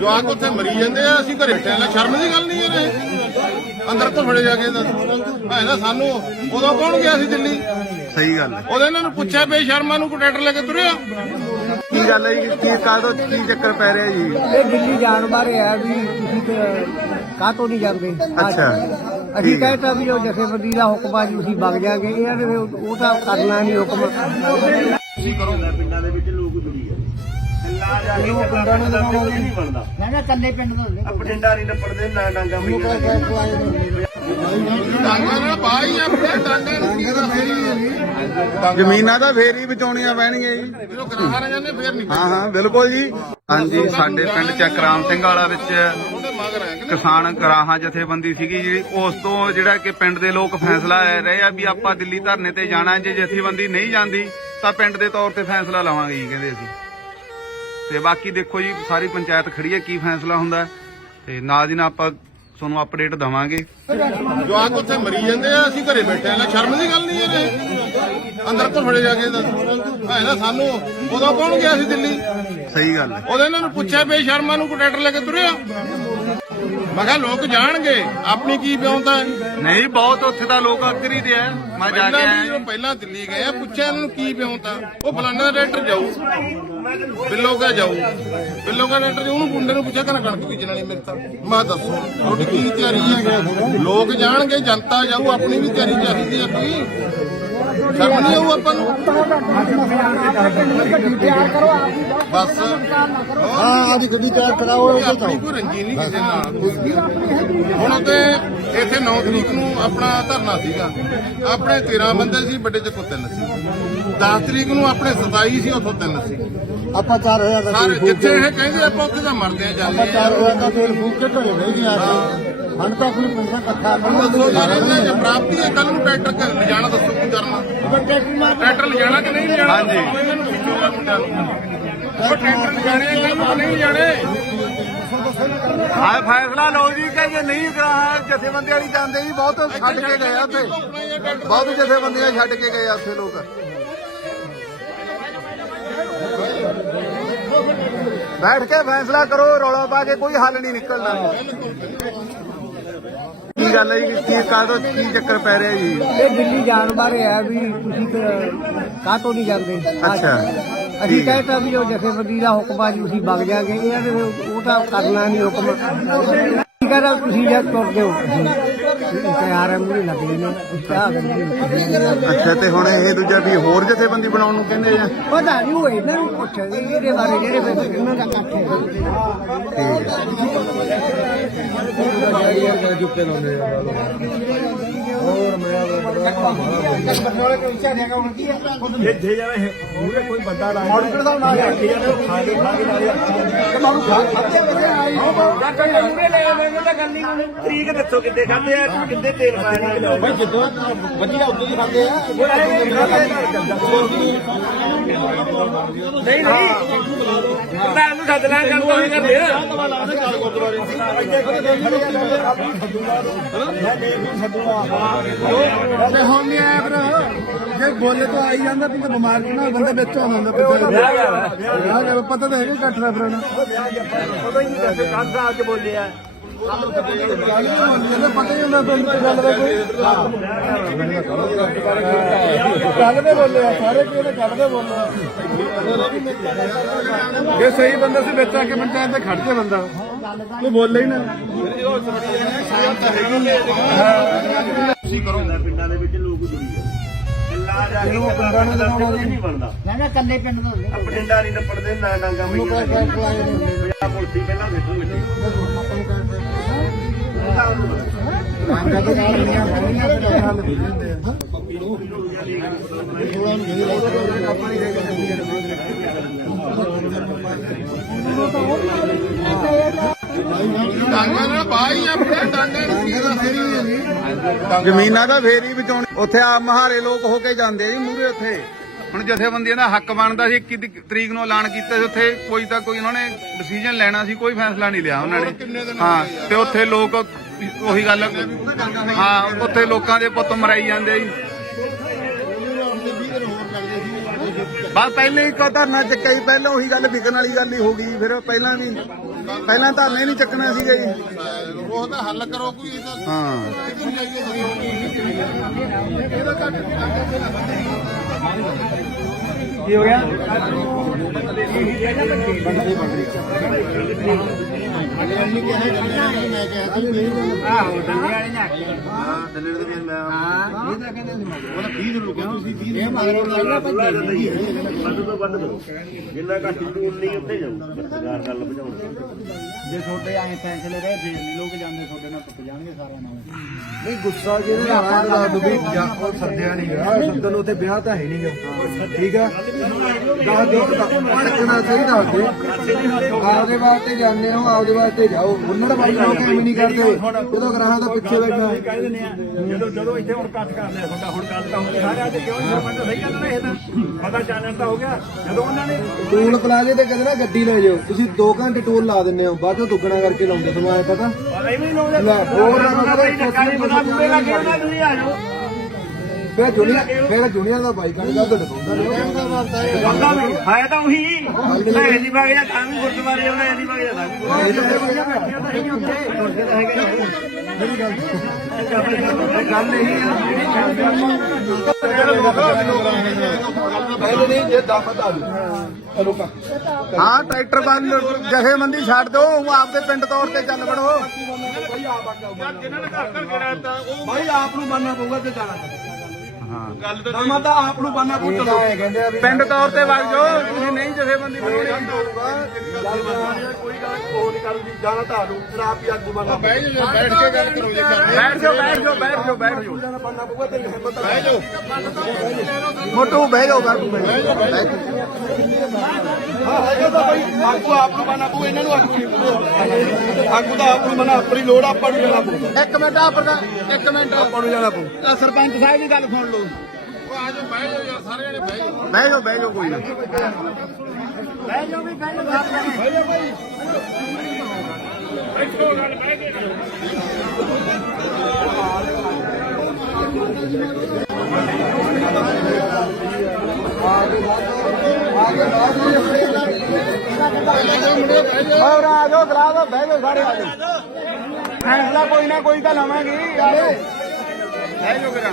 ਜਵਾਕ ਉੱਥੇ ਮਰੀ ਜਾਂਦੇ ਆ ਅਸੀਂ ਘਰੇ ਬੈਠੇ ਆ। ਸ਼ਰਮ ਦੀ ਗੱਲ ਨਹੀਂ ਇਹ। ਅੰਦਰ ਤੋਂ ਫੜੇ ਜਾ ਕੇ ਦੱਸ ਭਾਵੇਂ ਸਾਨੂੰ ਉਦੋਂ ਕੌਣ ਗਿਆ ਸੀ ਦਿੱਲੀ? ਸਹੀ ਗੱਲ ਹੈ। ਉਹਦੇ ਇਹਨਾਂ ਨੂੰ ਪੁੱਛਿਆ ਬੇਸ਼ਰਮਾਂ ਨੂੰ ਕੋਈ ਟਰੈਕਟਰ ਲੈ ਕੇ ਤੁਰਿਆ? ਕੀ ਗੱਲ ਹੈ ਜੀ? ਕੀ ਕਾਹਦੋਂ ਕੀ ਚੱਕਰ ਪੈ ਰਿਹਾ ਜੀ? ਇਹ ਦਿੱਲੀ ਜਾਣ ਬਾਰੇ ਹੈ ਵੀ ਤੁਸੀਂ ਕਾਹ ਤੋਂ ਨਹੀਂ ਜਾਂਦੇ? ਅੱਛਾ। ਅਸੀਂ ਹੈ। ਕਹਿੰਦਾ ਵੀ ਜੋ ਜਥੇਬੰਦੀ ਦਾ ਹੁਕਮ ਆ ਜੀ ਤੁਸੀਂ ਵਗ ਜਾਗੇ। ਇਹਨਾਂ ਨੇ ਉਹ ਤਾਂ ਕਰਨਾ ਨਹੀਂ ਹੁਕਮ। ਤੁਸੀਂ ਕਰੋ। ਨਾ ਨਾ ਕੱਲੇ ਪਿੰਡ ਦਾ ਡਾਂਗਾ ਨਾਲ ਬਾਈ ਆ ਆਪਣੇ ਡਾਂਗਾ ਨੂੰ ਕੀ ਦੱਸਦੇ ਜ਼ਮੀਨਾਂ ਤਾਂ ਫੇਰ ਹੀ ਬਚਾਉਣੀਆਂ ਪੈਣਗੀਆਂ ਜੀ। ਜਦੋਂ ਗਰਾਹਾਂ ਜਾਂਦੇ ਫੇਰ ਨਹੀਂ। ਹਾਂ ਹਾਂ ਬਿਲਕੁਲ ਜੀ। ਹਾਂਜੀ ਸਾਡੇ ਪਿੰਡ ਚੱਕਰਾਮ ਸਿੰਘ ਵਾਲਾ ਵਿੱਚ ਕਿਸਾਨ ਗਰਾਹਾਂ ਜਥੇਬੰਦੀ ਸੀਗੀ ਜੀ। ਉਸ ਤੋਂ ਜਿਹੜਾ ਕਿ ਪਿੰਡ ਦੇ ਲੋਕ ਫੈਸਲਾ ਲੈ ਰਹੇ ਆ ਵੀ ਆਪਾਂ ਦਿੱਲੀ ਧਰਨੇ ਤੇ ਜਾਣਾ। ਜੇ ਜਥੇਬੰਦੀ ਨਹੀਂ ਜਾਂਦੀ ਤਾਂ ਪਿੰਡ ਦੇ ਤੌਰ ਤੇ ਫੈਸਲਾ ਲਵਾਂਗੇ ਜੀ ਕਹਿੰਦੇ ਅਸੀਂ। ਤੇ ਬਾਕੀ ਦੇਖੋ ਜੀ ਸਾਰੀ ਪੰਚਾਇਤ ਖੜੀ ਹੈ ਕੀ ਫੈਸਲਾ ਹੁੰਦਾ। ਤੇ ਨਾਲ ਦੀ ਨਾਲ ਆਪਾਂ ਤੁਹਾਨੂੰ ਅਪਡੇਟ ਦਵਾਂਗੇ। ਜਵਾਕ ਉੱਥੇ ਮਰੀ ਜਾਂਦੇ ਆ ਅਸੀਂ ਘਰੇ ਬੈਠੇ ਆ। ਸ਼ਰਮ ਦੀ ਗੱਲ ਨਹੀਂ ਇਹ। ਅੰਦਰ ਫੜੇ ਜਾ ਕੇ ਦੱਸ। ਭਾਵੇਂ ਸਾਨੂੰ ਉਦੋਂ ਕੌਣ ਗਿਆ ਸੀ ਦਿੱਲੀ? ਸਹੀ ਗੱਲ ਹੈ। ਉਹਦੇ ਇਹਨਾਂ ਨੂੰ ਪੁੱਛਿਆ ਬੇਸ਼ਰਮਾਂ ਨੂੰ ਕੋਈ ਟਰੈਕਟਰ ਲੈ ਕੇ ਤੁਰਿਆ? ਮੈਂ ਕਿਹਾ ਲੋਕ ਜਾਣਗੇ ਆਪਣੀ ਕੀ ਪਿਉਂਦਾ ਨਹੀਂ ਬਹੁਤ ਉੱਥੇ ਤਾਂ ਲੋਕ ਅਗਰੀ ਦੇ ਆ। ਮੈਂ ਜਾ ਕੇ ਪਹਿਲਾਂ ਦਿੱਲੀ ਗਏ ਆ ਪੁੱਛਿਆ ਇਹਨਾਂ ਨੂੰ ਕੀ ਪਿਉਂਦਾ ਉਹ ਫਲਾਣਾ ਦਾ ਟਰੈਕਟਰ ਜਾਊ। ਬਿੱਲੋ ਕਾ ਜਾਊ ਬਿੱਲੋ ਕਾ ਜਾਊ, ਉਹਨੂੰ ਮੁੰਡੇ ਨੂੰ ਪੁੱਛਿਆ ਕਹਿੰਦਾ ਕਣਕ ਬੀਜਣ ਵਾਲੀ ਮੇਰੇ ਤਾਂ। ਮੈਂ ਦੱਸੋ ਤੁਹਾਡੀ ਕੀ ਤਿਆਰੀ ਹੈ ਲੋਕ ਜਾਣਗੇ ਜਨਤਾ ਜਾਊ ਆਪਣੀ ਵੀ ਤਿਆਰੀ ਚਾਹੀਦੀ ਹੈ ਕੋਈ ਸ਼ਰਮ ਨਹੀਂ ਆਊ ਆਪਾਂ ਨੂੰ? ਬਸ। ਹਾਂ ਆਦੀ ਗੱਡੀ ਤਿਆਰ ਕਰਾਓ ਆਪਣੀ ਕੋਈ ਰੰਜੀ ਨਹੀਂ ਕਿਸੇ ਨਾਲ। ਹੁਣ ਤੇ ਇੱਥੇ 9 ਤਰੀਕ ਨੂੰ ਆਪਣਾ ਧਰਨਾ ਸੀਗਾ। ਆਪਣੇ 13 ਬੰਦੇ ਸੀ ਵੱਡੇ ਚ ਕੋ ਤਿੰਨ ਸੀ। 10 ਤਰੀਕ ਨੂੰ ਆਪਣੇ 27 ਸੀ ਉੱਥੋਂ ਤਿੰਨ ਸੀ। ਆਪਾਂ 4000 ਦਾ ਸਾਰੇ ਜਿੱਥੇ ਇਹ ਕਹਿੰਦੇ ਆਪਾਂ ਉੱਥੇ ਤਾਂ ਮਰਦੇ ਆ ਆਪਾਂ ਜਾਂਦੇ ਆ 4000 ਦਾ ਤੇਲ ਫੂਕ ਕੇ ਘਰੇ ਨਹੀਂ ਗਿਆ ਹਣ ਤਾਂ ਕੋਈ ਪੈਸਾ ਇਕੱਠਾ ਹੁਣ ਦੱਸੋ ਯਾਰ ਇਹਦੇ ਜੇ ਪ੍ਰਾਪਤੀ ਹੈ ਕੱਲ ਨੂੰ ਟਰੈਕਟਰ ਘਰ ਲਿਜਾਣਾ ਦੱਸੋ ਕੀ ਕਰਨਾ। ਟਰੈਕਟਰ ਲਿਜਾਣਾ ਕਿ ਨਹੀਂ ਲਿਜਾਣਾ? ਹਾਂਜੀ। ਇਹਨਾਂ ਨੂੰ ਪੁੱਛੋ ਮੁੰਡਿਆਂ ਨੂੰ। ਉਹ ਟਰੈਕਟਰ ਲਿਜਾਣੇ ਆ ਕੱਲ ਨੂੰ ਨਹੀਂ ਲਿਜਾਣੇ। ਹਾਂ ਫੈਸਲਾ ਲਓ ਜੀ ਕਿ ਜੇ ਨਹੀਂ ਗਰਾਹਾਂ ਜਥੇਬੰਦੀ ਵਾਲੀ ਜਾਂਦੇ ਜੀ ਬਹੁਤ ਛੱਡ ਕੇ ਗਏ ਆ ਉੱਥੇ। ਬਹੁਤ ਜਥੇਬੰਦੀਆਂ ਛੱਡ ਕੇ ਗਏ ਆ ਉੱਥੇ ਲੋਕ। ਬੈਠ ਕੇ ਫੈਸਲਾ ਕਰੋ ਰੌਲਾ ਪਾ ਕੇ ਕੋਈ ਹੱਲ ਨਹੀਂ ਨਿਕਲਣਾ। ਕੀ ਗੱਲ ਹੈ ਜੀ ਕੀ ਕਾਹਦੋਂ ਕੀ ਚੱਕਰ ਪੈ ਰਿਹਾ ਜੀ? ਇਹ ਦਿੱਲੀ ਜਾਣ ਬਾਰੇ ਹੈ ਵੀ ਤੁਸੀਂ ਕਾਹ ਤੋਂ ਨਹੀਂ ਜਾਂਦੇ? ਅੱਛਾ ਅਸੀਂ ਕਹਿੰਦਾ ਵੀ ਜੋ ਜਥੇਬੰਦੀ ਦਾ ਹੁਕਮ ਆ ਜੀ ਤੁਸੀਂ ਵਗ ਜਾਗੇ ਫਿਰ ਉਹ ਤਾਂ ਕਰਨਾ ਨਹੀਂ ਹੁਕਮ। ਕੀ ਕਹਿੰਦਾ ਤੁਸੀਂ ਜਦ ਤੁਰਦੇ ਹੋ? ਤਿਆਰ ਹੈ ਮੂਰੇ ਲੱਗੇ ਨੇ ਉਸਤਾਦ ਅੱਛਾ ਤੇ ਹੁਣ ਇਹ ਦੂਜਾ ਵੀ ਹੋਰ ਜਥੇਬੰਦੀ ਬਣਾਉਣ ਨੂੰ ਕਹਿੰਦੇ ਆ? ਪਤਾ ਨਹੀਂ ਉਹ ਇਹਨਾਂ ਨੂੰ ਪੁੱਛਦੇ ਇਹਦੇ ਬਾਰੇ ਜਿਹੜੇ ਫਿਰ ਇਹਨਾਂ ਦਾ ਇਕੱਠ ਹੈ। ਇੱਥੇ ਜਾਵੇ ਮੂਰੇ ਕੋਈ ਬੰਦਾ ਨਾ ਮੋਟਰ ਦਾ ਨਾ ਜਾ ਕੇ ਜਾਵੇ ਖਾ ਕੇ ਖਾ ਕੇ ਨਾਲ ਮਾਨੂੰ ਖਾ ਖਾਤੇ ਕਿਤੇ ਆਈ ਡਾਕਟਰ ਮੂਰੇ ਲੈ ਆਵੇਂ ਤਾਂ ਗੱਲ ਨਹੀਂ। ਤਰੀਕ ਦੱਸੋ ਕਿੱਦੇ ਖਾਦੇ ਆ ਤੂੰ ਕਿੱਦੇ ਤੇਲ ਪਾਇਆ ਭਾਈ ਜਿੱਦੋਂ ਵਧੀਆ ਉੱਦੋਂ ਹੀ ਖਾਦੇ ਆ। ਨਹੀਂ ਨਹੀਂ। ਪ੍ਰਧਾਨ ਨੂੰ ਸੱਦ ਲਾਂ ਗੱਲ ਤਾਂ ਕਰਦੇ ਆ। ਤੇ ਹੁਣ ਨਹੀਂ ਆਇਆ ਫਿਰ। ਜੇ ਬੋਲੇ ਤਾਂ ਆਈ ਜਾਂਦਾ ਵੀ ਤਾਂ ਬਿਮਾਰ ਕਿਉਂ ਨਾ ਬੰਦਾ ਵਿੱਚ ਆਉਂਦਾ ਹੁੰਦਾ ਵਿਆਹ ਗਿਆ ਵਿਆਹ ਗਿਆ ਪਤਾ ਤਾਂ ਹੈਗਾ ਕੱਟ ਰਿਹਾ ਫਿਰ। ਉਹਨਾਂ ਪਤਾ ਹੀ ਨਹੀਂ ਦੱਸੇ ਕੱਟ ਸਾਲ ਚ ਬੋਲੇ ਆ। ਪਤਾ ਹੀ ਹੁੰਦਾ ਪਿੰਡ ਚ ਗੱਲ ਦਾ ਕੋਈ। ਗੱਲ ਦੇ ਬੋਲੇ ਆ ਸਾਰੇ ਕਿਹਨੇ ਗੱਲ ਦੇ ਬੋਲੇ ਆ। ਜੇ ਸਹੀ ਬੰਦਾ ਸੀ ਵਿੱਚ ਆ ਕੇ ਪੰਚਾਇਤ ਤੇ ਖੜ ਕੇ ਬੰਦਾ। ਕੋਈ ਬੋਲੇ ਹੀ ਨਾ। ਤੁਸੀਂ ਕਰੋ। ਪਿੰਡਾਂ ਦੇ ਵਿੱਚ ਲੋਕ ਦੁਰੀ ਆ ਕੱਲਾ ਜਾ ਕੇ ਪਿੰਡਾਂ ਨੂੰ ਦਿਖਾਉਣਾ ਨਹੀਂ ਬਣਦਾ। ਨਾ ਨਾ ਕੱਲੇ ਪਿੰਡ ਦਾ ਆ ਬਠਿੰਡਾ ਨਹੀਂ ਨੱਪੜਦੇ ਨਾ ਡਾਂਗਾ ਮਈਆਂ ਆ ਪੁਲਸੀ ਪਹਿਲਾਂ ਮਿੱਠੂ ਮਿੱਠੂ। ਡਾਂਗਾ ਨਾਲ ਆ ਡਾਂਗਾ ਕੀ ਜ਼ਮੀਨਾਂ ਤਾਂ ਫੇਰ ਹੀ ਬਚਾਉਣੀ। ਉੱਥੇ ਆ ਮਹਾਰੇ ਲੋਕ ਹੋ ਕੇ ਜਾਂਦੇ ਜੀ ਮੂਰੇ ਉੱਥੇ। ਹੁਣ ਜਥੇਬੰਦੀਆਂ ਦਾ ਹੱਕ ਬਣਦਾ ਸੀ 21 ਤਰੀਕ ਨੂੰ ਐਲਾਨ ਕੀਤਾ ਸੀ ਉੱਥੇ। ਕੋਈ ਤਾਂ ਕੋਈ ਉਹਨਾਂ ਨੇ ਡਿਸੀਜਨ ਲੈਣਾ ਸੀ ਕੋਈ ਫੈਸਲਾ ਨਹੀਂ ਲਿਆ ਉਹਨਾਂ ਨੇ। ਹਾਂ ਤੇ ਉੱਥੇ ਲੋਕ ਉਹੀ ਗੱਲ ਹਾਂ ਉੱਥੇ ਲੋਕਾਂ ਦੇ ਪੁੱਤ ਮਰਾਈ ਜਾਂਦੇ ਜੀ। ਬਸ ਪਹਿਲੇ ਇੱਕ ਧਰਨਾ ਚੱਕਿਆ ਪਹਿਲਾਂ ਉਹੀ ਗੱਲ ਵਿਕਣ ਵਾਲੀ ਗੱਲ ਹੀ ਹੋ ਗਈ ਫਿਰ ਪਹਿਲਾਂ ਵੀ। ਪਹਿਲਾਂ ਧਰਨੇ ਨਹੀਂ ਚੱਕਣਾ ਸੀਗਾ ਜੀ। ਉਹ ਤਾਂ ਹੱਲ ਕਰੋ ਕੋਈ ਇਹਦਾ ਹਾਂ। ਕਿੱਥੇ ਜਾਈਏ ਦੱਸੋ ਇਹਦਾ ਘੱਟ ਕੀ ਹੋ ਗਿਆ? ਆਹੋ ਦੰਨੇ ਵਾਲੇ ਨੇ ਹਾਂ ਦੰਨੇ ਦੇ ਮੈਂ ਹਾਂ ਇਹ ਤਾਂ ਕਹਿੰਦੇ ਉਹਦਾ 20 ਨੂੰ ਕਹਿੰਦੇ ਤੁਸੀਂ 20 ਇਹ ਮਗਰੋਂ ਲੱਗਣਾ ਪੱਲਾ ਵੱਧ ਤੋਂ ਵੱਧ ਕਰੋ ਜਿੰਨਾ ਘੱਟ ਟੂਲ ਨਹੀਂ ਉੱਥੇ ਜਾਊ ਸਰਕਾਰ ਗੱਲ ਭਜਾਉਣ ਜੇ ਤੁਹਾਡੇ ਐਂ ਫੈਸਲੇ ਰਹੇ ਫੇਰ ਨਹੀਂ ਲੋਕ ਜਾਂਦੇ ਤੁਹਾਡੇ ਨਾਲ ਟੁੱਟ ਜਾਣਗੇ ਸਾਰਿਆਂ ਨਾਲ ਨਹੀਂ ਗੁੱਸਾ ਜਿਹਦੇ ਨਾਲ ਦਾ ਵੀ ਜਾਂ ਉਹ ਸੱਦਿਆ ਨਹੀਂ ਗਾ ਸੱਦਣ ਉੱਤੇ ਵਿਆਹ ਤਾਂ ਹੈ ਨਹੀਂ ਗਾ ਠੀਕ ਆ ਦੱਸ ਦਿਓ ਭੜਕਣਾ ਚਾਹੀਦਾ ਅੱਗੇ ਆਪਦੇ ਵਾਸਤੇ ਜਾਂਦੇ ਹੋ ਆਪਦੇ ਵਾਸਤੇ ਜਾਓ। ਉਹਨਾਂ ਬਾਈ ਲੋਕ ਐਵੇਂ ਨਹੀਂ ਕਰਦੇ। ਜਦੋਂ ਗ੍ਰਾਹਾਂ ਦਾ ਪਿੱਛੇ ਬੈਠਾ। ਕਹਿ ਦਿੰਦੇ ਆ ਜਦੋਂ ਜਦੋਂ ਇੱਥੇ ਹੁਣ ਕੱਟ ਕਰ ਲਿਆ ਤੁਹਾਡਾ ਹੁਣ ਗੱਲ ਤਾਂ ਹੋ ਗਈ। ਸਾਰੇ ਅੱਜ ਕਿਉਂ ਨਹੀਂ ਸਰਪੰਚ ਸਹੀ ਗੱਲ ਨਾ ਇਹ ਤਾਂ। ਪਤਾ ਚਾਨਣ ਤਾਂ ਹੋ ਗਿਆ। ਜਦੋਂ ਉਹਨਾਂ ਨੇ ਟੂਲ ਪਲਾਜ਼ੇ ਤੇ ਕਹਿੰਦੇ ਨਾ ਗੱਡੀ ਲੈ ਜਾਓ। ਤੁਸੀਂ 2 ਘੰਟੇ ਟੂਲ ਲਾ ਦਿੰਦੇ ਹੋ। ਬਾਅਦ ਚੋਂ ਦੁੱਗਣਾ ਕਰਕੇ ਲਾਉਂਦੇ ਤੁਹਾਨੂੰ ਪਤਾ? ਐਵੇਂ ਹੀ ਲਾਉਂਦੇ ਲੈ, ਹੋਰ ਨਾ ਨਾ ਬਈ ਨੱਕਾ ਨਹੀਂ ਪਤਾ ਬੁਰੇ ਲੱਗੇ ਉਹਨਾਂ ਤੁਸੀਂ ਆ ਜਾਓ। ਫਿਰ ਜੁਨੀਅਰ ਫਿਰ ਜੁਨੀਅਰ ਦਾ ਬਾਈਕ ਕੱਢ ਕੇ ਦਿਖਾਉਂਦਾ ਨਹੀਂ ਬੰਦਾ ਵੀ ਹੈ ਤਾਂ ਉਹੀ। ਮੈਂ ਦੀ ਬਾਗ ਜਾਂ ਤਾਂ ਵੀ ਗੁਰਦੁਆਰੇ ਆਉਣਾ ਐਦੀ ਬਾਗ ਜਾਂ ਤਾਂ ਵੀ ਗੱਲ ਇਹੀ ਆ। ਪਹਿਲੇ ਨਹੀਂ ਜੇ ਦਮ ਦਾ ਰੁਕਾ ਹਾਂ ਟਰੈਕਟਰ ਬੰਦ ਜਥੇਬੰਦੀ ਛੱਡ ਦਿਓ ਉਹ ਆਪਦੇ ਪਿੰਡ ਤੌਰ ਤੇ ਚੱਲ ਵੜੋ। ਭਾਈ ਆਪ ਨੂੰ ਮੰਨਣਾ ਪਊਗਾ ਤੇ ਜਾਣਾ। ਹਾਂ। ਦਮ ਤਾਂ ਆਪ ਨੂੰ ਆ ਵੀ ਪਿੰਡ ਤੌਰ ਤੇ ਵਗ ਜਾਓ ਤੁਸੀਂ ਨਹੀਂ ਜਥੇਬੰਦੀ ਬਣਾਉਣੀ। ਕੋਈ ਗੱਲ ਉਹ ਨਹੀਂ ਕਰਦੀ ਜਾਣਾ ਆਗੂ ਬਹਿ ਜਾਓ ਬੈਠ ਕੇ ਗੱਲ ਕਰੋ ਜੇ ਕਰਨੀ ਬੈਠ ਜਾਓ ਬੈਠ ਜਾਓ ਬੈਠ ਜਾਓ ਬੈਠ ਜਾਓ। ਜਾਣਾ ਮੰਨਣਾ ਪਊਗਾ ਤੇਰੀ ਹਿੰਮਤ ਤਾਂ ਬਹਿ ਜਾਓ। ਮੋਟੂ ਬਹਿ ਜਾਓ ਬਾਬੂ ਬਹਿ ਜਾਓ। ਹਾਂ ਹੈਗਾ ਤਾਂ ਭਾਈ ਆਗੂ ਆਪ ਨੂੰ ਮੰਨਣਾ ਪਊ ਇਹਨਾਂ ਨੂੰ ਆਗੂ ਨਹੀਂ ਪਊ। ਆਗੂ ਤਾਂ ਆਪ ਨੂੰ ਮੰਨਣਾ ਆਪਣੀ ਲੋੜ ਆਪਾਂ ਨੂੰ ਜਾਣਾ ਪਊ। ਇੱਕ ਮਿੰਟ ਆ ਪ੍ਰਧਾਨ ਇੱਕ ਮਿੰਟ। ਆਪਾਂ ਨੂੰ ਜਾਣਾ ਪਊ। ਸਰਪੰਚ ਸਾਹਿਬ ਦੀ ਗੱਲ ਸੁਣ ਲਓ। ਉਹ ਆ ਜਾਓ ਬਹਿ ਜਾਓ ਯਾਰ ਸਾਰੇ ਜਣੇ ਬਹਿ ਜਾਓ। ਬਹਿ ਜਾਓ ਬਹਿ ਜਾਓ ਕੋਈ ਨਾ। ਹੋਰ ਆ ਜਾਓ ਕਰਾ ਦੋ ਬਹਿ ਜਾਓ ਸਾਰੇ ਆ ਜਾਓ। ਫੈਸਲਾ ਕੋਈ ਨਾ ਕੋਈ ਤਾਂ ਲਵਾਂਗੇ। ਜਾਓ ਬਹਿ ਜਾਓ ਕਰਾ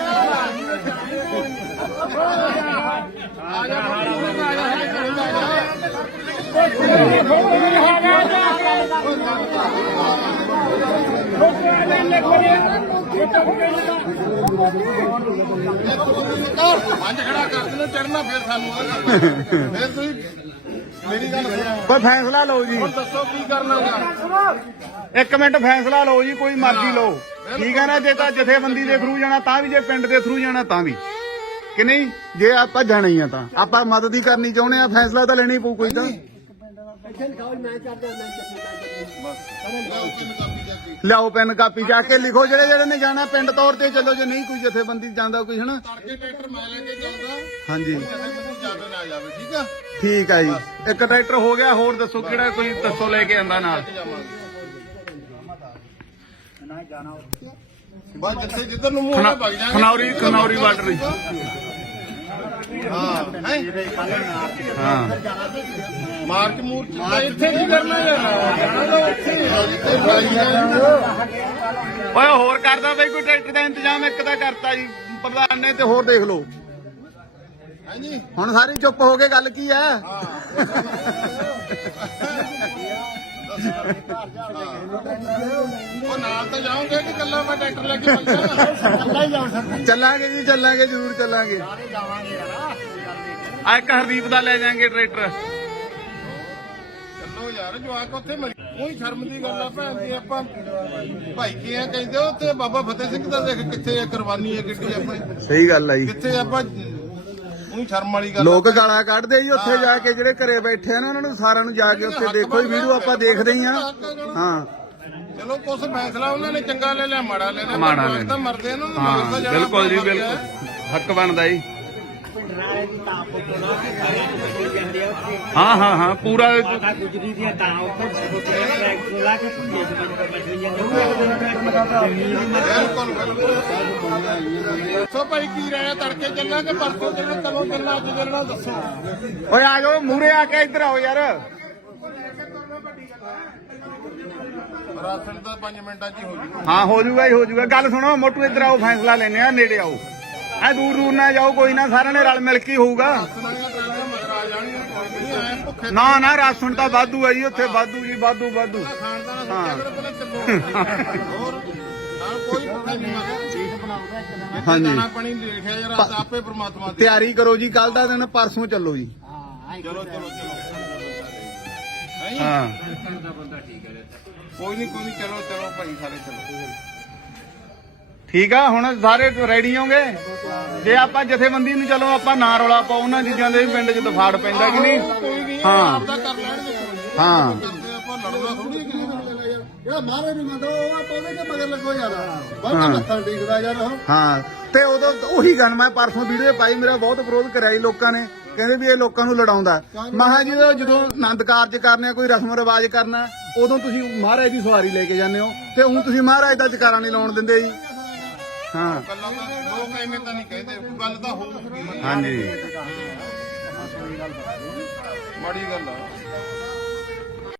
ਪੰਜ ਖੜਾ ਕਰ ਦਿੰਦੇ ਚੜਨਾ ਫਿਰ ਸਾਨੂੰ ਫਿਰ ਤੁਸੀਂ ਮੇਰੀ ਗੱਲ ਸੁਣੋ ਕੋਈ ਫੈਸਲਾ ਲਓ ਜੀ। ਹੁਣ ਦੱਸੋ ਕੀ ਕਰਨਾਗਾ ਇੱਕ ਮਿੰਟ ਫੈਸਲਾ ਲਓ ਜੀ, ਕੋਈ ਮਰਜ਼ੀ ਲਓ। ਠੀਕ ਹੈ ਨਾ, ਜੇ ਤਾਂ ਜਥੇਬੰਦੀ ਦੇ ਥਰੂ ਜਾਣਾ, ਤਾਂ ਵੀ ਜੇ ਪਿੰਡ ਦੇ ਥਰੂ ਜਾਣਾ, ਤਾਂ ਵੀ। ਕਿ ਨਹੀਂ? ਜੇ ਆਪਾਂ ਜਾਣਾ ਹੀ ਆ ਤਾਂ। ਆਪਾਂ ਮਦਦ ਹੀ ਕਰਨੀ ਚਾਹੁੰਦੇ ਆ, ਫੈਸਲਾ ਤਾਂ ਲੈਣਾ ਹੀ ਪਊ ਕੋਈ ਤਾਂ। ਲਿਆਓ ਪੈਨ ਕਾਪੀ ਜਾ ਕੇ ਲਿਖੋ ਜਿਹੜੇ ਜਿਹੜੇ ਨੇ ਜਾਣਾ ਪਿੰਡ ਤੌਰ ਤੇ ਚੱਲੋ ਜੇ ਨਹੀਂ ਕੋਈ ਜਥੇਬੰਦੀ ਜਾਂਦਾ ਕੋਈ ਹਨਾ? ਤੜਕੇ ਟਰੈਕਟਰ ਮੈਂ ਲੈ ਕੇ ਚੱਲਦਾ। ਹਾਂਜੀ। ਜਥੇਬੰਦੀ ਜਾਵੇ ਨਾ ਜਾਵੇ ਠੀਕ ਆ? ਠੀਕ ਆ ਜੀ। ਇੱਕ ਟਰੈਕਟਰ ਹੋ ਗਿਆ ਹੋਰ ਦੱਸੋ ਕਿਹੜਾ ਕੋਈ ਦੱਸੋ ਲੈ ਕੇ ਆਂਦਾ ਨਾਲ? ਬਸ ਜਿੱਥੇ ਜਿੱਧਰ ਨੂੰ ਮੂੰਹ ਨਾਲ ਵਗ ਜਾਾਂਗੇ ਖਨੌਰੀ ਖਨੌਰੀ ਬਾਰਡਰ ਹਾਂ ਹੈ ਹਾਂ ਮਾਰਚ ਮੂਰਚ ਤਾਂ ਇੱਥੇ ਕੀ ਕਰਨਾ ਯਾਰ ਜਾਣਾ ਤਾਂ ਉੱਥੇ ਹੀ ਆ ਜਿੱਥੇ ਬਾਈ ਆ ਓਏ ਹੋਰ ਕਰਦਾ ਬਈ ਕੋਈ ਟਰੈਕਟਰ ਦਾ ਇੰਤਜ਼ਾਮ ਇੱਕ ਤਾਂ ਕਰਤਾ ਜੀ ਪ੍ਰਧਾਨ ਨੇ ਤੇ ਹੋਰ ਦੇਖ ਲਓ। ਹਾਂਜੀ। ਹੁਣ ਸਾਰੀ ਚੁੱਪ ਹੋ ਕੇ ਗੱਲ ਕੀ ਹੈ। ਉਹ ਨਾਲ ਤਾਂ ਜਾਓਗੇ ਕਿ ਕੱਲਾ ਮੈਂ ਟਰੈਕਟਰ ਲੈ ਕੇ ਚੱਲਦਾ ਚੱਲਾਂਗੇ ਜੀ ਚੱਲਾਂਗੇ ਜ਼ਰੂਰ ਚੱਲਾਂਗੇ। ਆ ਇੱਕ ਹਰਦੀਪ ਦਾ ਲੈ ਜਾਾਂਗੇ ਟਰੈਕਟਰ। ਚੱਲੋ ਯਾਰ ਜਵਾਕ ਉੱਥੇ ਮਰੀ ਕੋਈ ਸ਼ਰਮ ਦੀ ਗੱਲ ਆ ਭੈਣ ਦੀ ਆਪਾਂ। ਭਾਈ ਕੀ ਆ ਕਹਿੰਦੇ ਉੱਥੇ ਬਾਬਾ ਫਤਿਹ ਸਿੰਘ ਦਾ ਦੇਖ ਕਿੱਥੇ ਆ ਕੁਰਬਾਨੀ ਹੈ ਕਿੱਡੀ ਆਪਣੀ। ਸਹੀ ਗੱਲ ਆ ਜੀ। ਕਿੱਥੇ ਆਪਾਂ ਉਹੀ ਸ਼ਰਮ ਵਾਲੀ ਗੱਲ ਲੋਕ ਗਾਲਾਂ ਕੱਢਦੇ ਜੀ ਉੱਥੇ ਜਾ ਕੇ ਜਿਹੜੇ ਘਰੇ ਬੈਠੇ ਆ ਨਾ ਉਹਨਾਂ ਨੂੰ ਸਾਰਿਆਂ ਨੂੰ ਜਾ ਕੇ ਉੱਥੇ ਦੇਖੋ ਹੀ ਵੀਡੀਓ ਆਪਾਂ ਦੇਖਦੇ ਹੀ ਆ। ਹਾਂ। ਚਲੋ ਕੁਛ ਫੈਸਲਾ ਉਹਨਾਂ ਨੇ ਚੰਗਾ ਲੈ ਲਿਆ ਮਾੜਾ ਲੈ ਲਿਆ ਮਾੜਾ ਪਰ ਲੈ ਤਾਂ ਮਰਦੇ ਆ ਨਾ ਹਾਂ ਮਰਦਾ ਜਾਣਾ ਬਿਲਕੁਲ ਜੀ। ਬਿਲਕੁਲ। ਹੱਕ ਬਣਦਾ ਜੀ। ਹਾਂ ਹਾਂ ਹਾਂ ਪੂਰਾ ਗੁਜਰੀ ਦੀਆਂ ਤਾਂ ਉੱਪਰ ਟਰੈਕ ਲਾ ਕੇ ਭੁੱਜੇ ਚ ਬੰਦ ਬੈਠੀ ਜਾਂਦੇ ਬਿਲਕੁਲ ਬਿਲਕੁਲ ਸੋ ਭਾਈ ਕੀ ਰਹਿਆ ਤੜਕੇ ਚੱਲਾਂ ਕਿ ਪਰਸੋਂ ਚੱਲਾਂ ਕਦੋਂ ਚੱਲਾਂ ਅੱਜ ਚੱਲਾਂ ਦੱਸੋ। ਓਏ ਆ ਜਾਓ ਮੂਰੇ ਆ ਕੇ ਇੱਧਰ ਆਓ ਯਾਰ। ਰਾਸ਼ਨ ਤਾਂ 5 ਮਿੰਟਾਂ 'ਚ ਹੀ ਹੋ ਜੂ ਹਾਂ ਹੋ ਜਾਊਗਾ ਹੀ ਹੋ ਜਾਊਗਾ ਗੱਲ ਸੁਣੋ ਮੋਟੂ ਇੱਧਰ ਆਓ ਫੈਸਲਾ ਲੈਨੇ ਆ ਨੇੜੇ ਆਓ। ਐ ਦੂਰ ਦੂਰ ਨਾ ਜਾਓ ਕੋਈ ਨਾ ਸਾਰਿਆਂ ਨੇ ਰਲ ਮਿਲ ਕੇ ਹੀ ਹੋਊਗਾ। ਆ ਜਾਣੀਆਂ ਕੋਈ ਨਹੀਂ ਐ ਭੁੱਖੇ ਨਾ ਨਾ ਰਾਸ਼ਨ ਤਾਂ ਵਾਧੂ ਆ ਜੀ ਉੱਥੇ ਵਾਧੂ ਜੀ ਵਾਧੂ ਵਾਧੂ। ਖਾਣ ਦਾ ਨਾ ਸੋਚਿਆ ਕਰੋ ਪਹਿਲਾਂ ਚੱਲੋ। ਹੋਰ ਨਾਲ ਕੋਈ ਭੁੱਖਾ ਨਹੀਂ ਮਗਰ ਹਾਂਜੀ। ਦਾਣਾ ਪਾਣੀ ਲਿਖਿਆ ਯਾਰ ਆਪ- ਆਪੇ ਪ੍ਰਮਾਤਮਾ ਦੇ। ਤਿਆਰੀ ਕਰੋ ਜੀ ਕੱਲ ਦਾ ਦਿਨ ਪਰਸੋਂ ਚੱਲੋ ਜੀ। ਚਲੋ ਚਲੋ ਚਲੋ। ਨਹੀਂ ਹਾਂ। ਕੋਈ ਨਹੀਂ ਕੋਈ ਨਹੀਂ ਚਲੋ ਚਲੋ ਭਾਈ ਸਾਰੇ ਚਲੋ। ਠੀਕ ਆ, ਹੁਣ ਸਾਰੇ ਰੈਡੀ ਹੋਗੇ? ਜੇ ਆਪਾਂ ਜਥੇਬੰਦੀ ਨੂੰ ਚਲੋ, ਆਪਾਂ ਨਾ ਰੌਲਾ ਪਾਓ, ਉਹਨਾਂ ਚੀਜ਼ਾਂ ਦੇ ਵੀ ਪਿੰਡ 'ਚ ਦਫਾੜ ਪੈਂਦਾ ਕਿ ਨਹੀਂ? ਹਾਂ। ਹਾਂ। ਹਾਂ। ਤੇ ਉਦੋਂ ਉਹੀ ਗੱਲ ਮੈਂ ਪਰਸੋਂ ਵੀਡੀਓ ਪਾਈ, ਮੇਰਾ ਬਹੁਤ ਵਿਰੋਧ ਕਰਿਆ ਲੋਕਾਂ ਨੇ। ਕਹਿੰਦੇ ਵੀ ਇਹ ਲੋਕਾਂ ਨੂੰ ਲੜਾਉਂਦਾ। ਮਹਾ ਜੀ, ਜਦੋਂ ਆਨੰਦ ਕਾਰਜ ਕਰਨੇ ਕੋਈ ਰਸਮ ਰਿਵਾਜ ਕਰਨਾ, ਉਦੋਂ ਤੁਸੀਂ ਮਹਾਰਾਜ ਦੀ ਸਵਾਰੀ ਲੈ ਕੇ ਜਾਂਦੇ ਹੋ। ਤੇ ਹੁਣ ਤੁਸੀਂ ਮਹਾਰਾਜ ਦਾ ਜਕਾਰਾ ਨਹੀਂ ਲਾਉਣ ਦਿੰਦੇ ਜੀ। ਹਾਂ। ਗੱਲਾਂ ਤਾਂ ਲੋਕ ਐਵੇਂ ਤਾਂ ਨਹੀਂ ਕਹਿੰਦੇ ਗੱਲ ਤਾਂ ਹੋਊਗੀ ਹਾਂਜੀ। ਮਾੜੀ ਗੱਲ ਆ।